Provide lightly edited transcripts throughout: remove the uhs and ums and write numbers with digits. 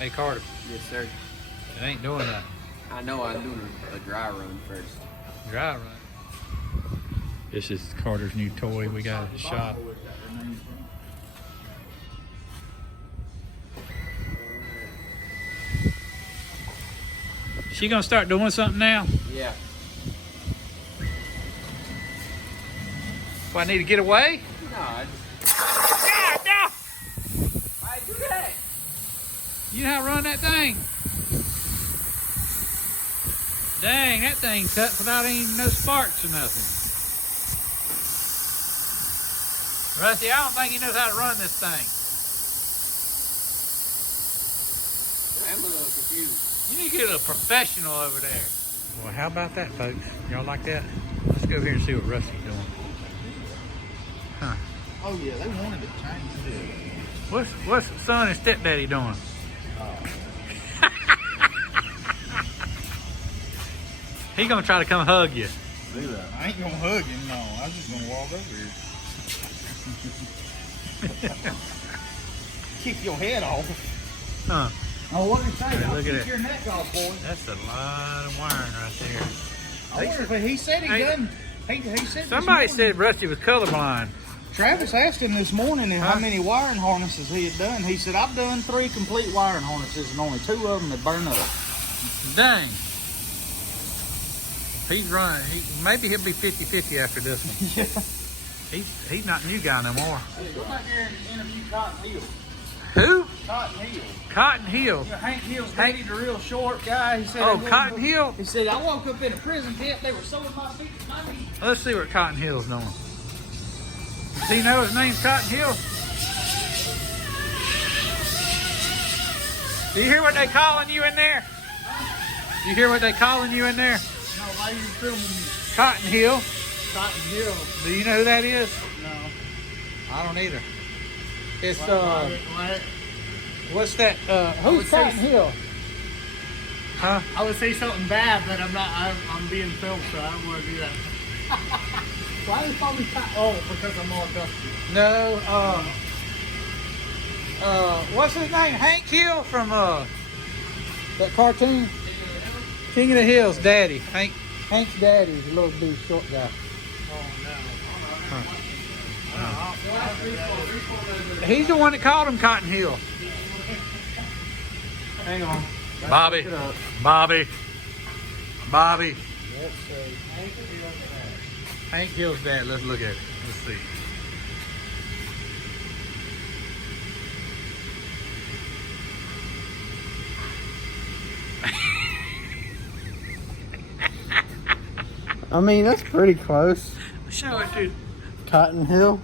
Hey, Carter. Yes, sir. It ain't doing that. I know I'm doing a dry run first. Dry run. This is Carter's new toy we got at the shop. She gonna start doing something now? Yeah. Well, I need to get away? No, I just... God, no! Why do that? You know how to run that thing? Dang, that thing cut without even no sparks or nothing. Rusty, I don't think he knows how to run this thing. I'm a little confused. You need to get a professional over there. Well, how about that, folks? Y'all like that? Let's go here and see what Rusty's doing. Huh. Oh yeah, they wanted to change it. What's son and stepdaddy doing? He gonna try to come hug you. Do that. I ain't gonna hug him, no. I was just gonna walk over here. Kick your head off. Huh. Oh, what did he say? Hey, I'll look at kick it. your neck off, boy. That's a lot of wiring right there. I wonder if he said he Hey. done. He said Somebody this morning. said Rusty was colorblind. Travis asked him this morning how Huh? many wiring harnesses he had done. He said, I've done 3 complete wiring harnesses and only 2 of them had burned up. Dang. He's running. Maybe he'll be 50-50 after this one. Yeah. He's not new guy no more. Go back there and interview Cotton Hill. Who? Cotton Hill. Cotton Hill. Hank Hill's daddy, the real short guy. He said, Oh, Cotton Hill. He said, I woke up in a prison tent. They were sewing my feet to my knees. Let's see what Cotton Hill's doing. Does he know his name's Cotton Hill? Do you hear what they calling you in there? Do you hear what they calling you in there? No, why are you filming me? Cotton Hill. Cotton Hill. Do you know who that is? No. I don't either. It's what's that? Who's Cotton Hill? Huh? I would say something bad, but I'm not. I'm being filmed, so I don't want to do that. Why is Bobby Cotton? Oh, because I'm all dusty. No. What's his name? Hank Hill from that cartoon. King of the Hills, Daddy. Hank's daddy, the little big short guy. He's the one that called him Cotton Hill. Hang on. Bobby. Bobby. Bobby. Hank Hill's dad. Let's look at it. Let's see. I mean, that's pretty close. Show it to. Cotton Hill.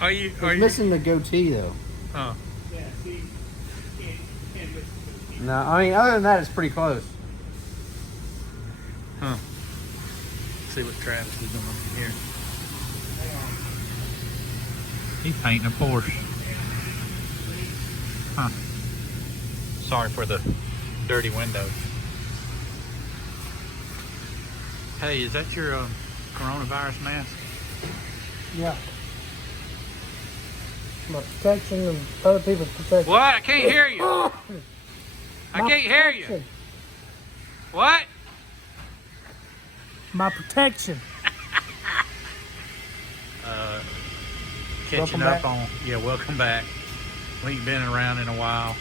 Are you? He's missing the goatee, though. Oh. Yeah, see, you can't miss the No, I mean, other than that, it's pretty close. Huh. See what Travis is doing here. He's painting a Porsche. Huh. Sorry for the dirty windows. Hey, is that your coronavirus mask? Yeah. My protection and other people's protection. What? I can't hear you. I can't hear you. What? My protection. Catching Welcome up on, yeah, welcome back. We ain't been around in a while,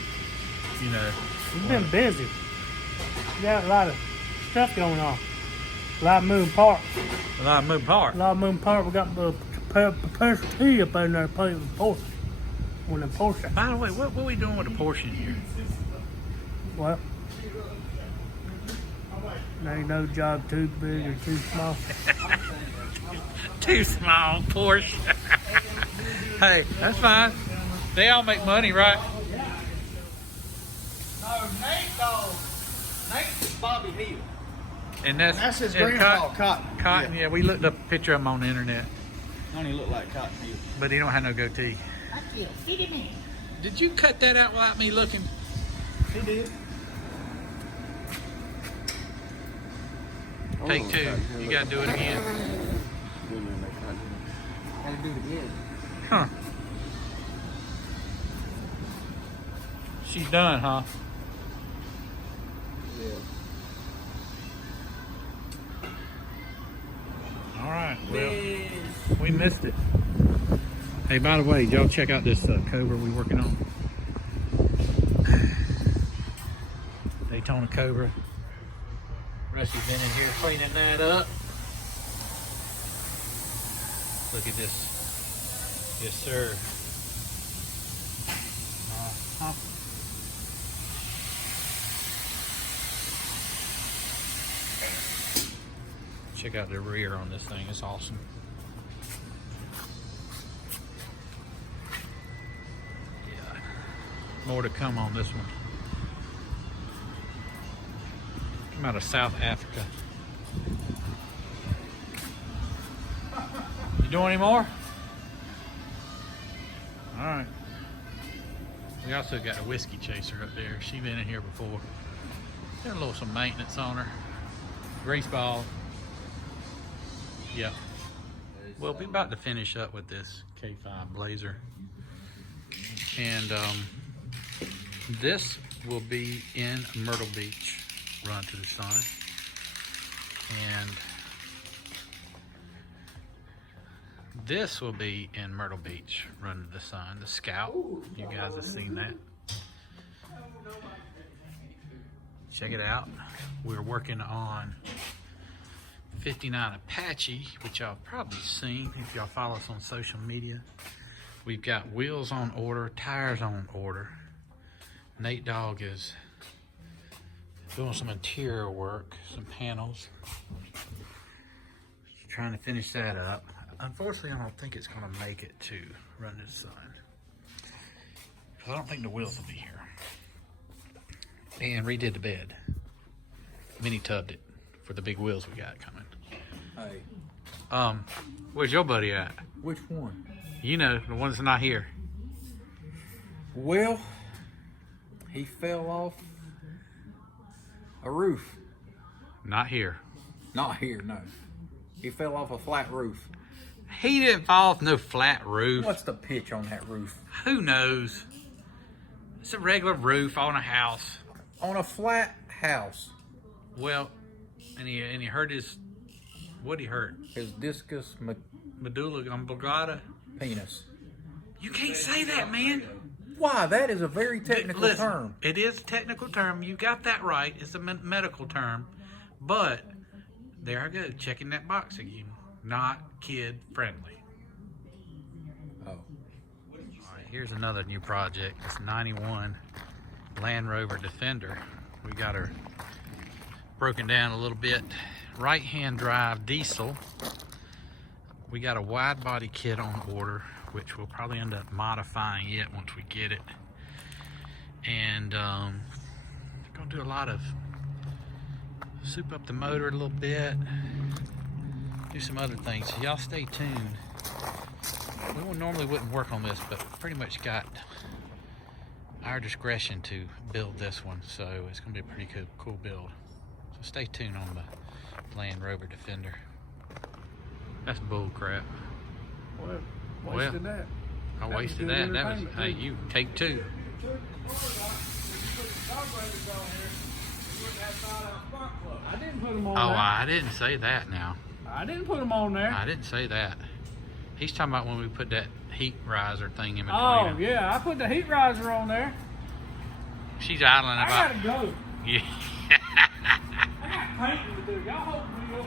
you know. We've been busy. We got a lot of stuff going on. A lot of moving parts. A lot of moving parts. A lot of moving parts. We got the person T up in there playing with Porsche. When the Porsche. By the way, what are we doing with the Porsche in here? Well, there ain't no job too big or too small. Too small, Porsche. Hey, that's fine. They all make money, right? No, Nate, though. Nate's Bobby Hill. And that's That's his and grandpa, Cotton. Cotton, yeah, we looked up a picture of him on the internet, Only look like Cotton Hill. but he don't have no goatee. Did you cut that out without me looking? He did. Take 2. You gotta do it again. Gotta do it again. Huh. She's done, huh? Yeah. All right. Well, we missed it. Hey, by the way, y'all check out this Cobra we working on. Daytona Cobra. Rusty's been in here cleaning that up. Look at this. Yes, sir. Uh-huh. Check out the rear on this thing. It's awesome. Yeah. More to come on this one. Come out of South Africa. You doing any more? All right. We also got a whiskey chaser up there. She's been in here before. Did a little some maintenance on her. Grease ball. Yeah. We'll be about to finish up with this K5 Blazer. And this will be in Myrtle Beach, Run to the Sun. And this will be in Myrtle Beach, Run to the Sun. The Scout, you guys have seen that. Check it out. We're working on 59 Apache, which y'all probably seen if y'all follow us on social media. We've got wheels on order, tires on order. Nate Dogg is doing some interior work, some panels. Trying to finish that up. Unfortunately, I don't think it's going to make it to Run to the Sun. I don't think the wheels will be here. And redid the bed. Mini tubbed it for the big wheels we got coming. Hey, Where's your buddy at? which one? You know, the one that's not here. Well, he fell off a roof. Not here. Not here, no. He fell off a flat roof. He didn't fall off no flat roof. What's the pitch on that roof? Who knows? It's a regular roof on a house. On a flat house. Well, and he hurt his, what'd he hurt? His discus Medulla oblongata? penis. You can't say that, man. Why? That is a very technical Listen, term. It is a technical term. You got that right. It's a medical term. But there I go, checking that box again. Not kid friendly. Oh. All right, here's another new project. It's 91 Land Rover Defender. We got her broken down a little bit. Right-hand drive diesel. We got a wide body kit on order, which we'll probably end up modifying it once we get it. And gonna do a lot of soup up the motor a little bit, do some other things. So y'all stay tuned. We normally wouldn't work on this, but pretty much got our discretion to build this one, so it's gonna be a pretty cool build. So stay tuned on the Land Rover Defender. That's bull crap. Well, wasted that. I That was wasted good that. That was, entertainment, hey, too. you take two. I didn't put them on Oh, there. I didn't say that now. I didn't put them on there. I didn't say that. He's talking about when we put that heat riser thing in between Oh, them. yeah. I put the heat riser on there. She's idling I about. gotta go. Yeah. I got painting to do. Y'all hold me up.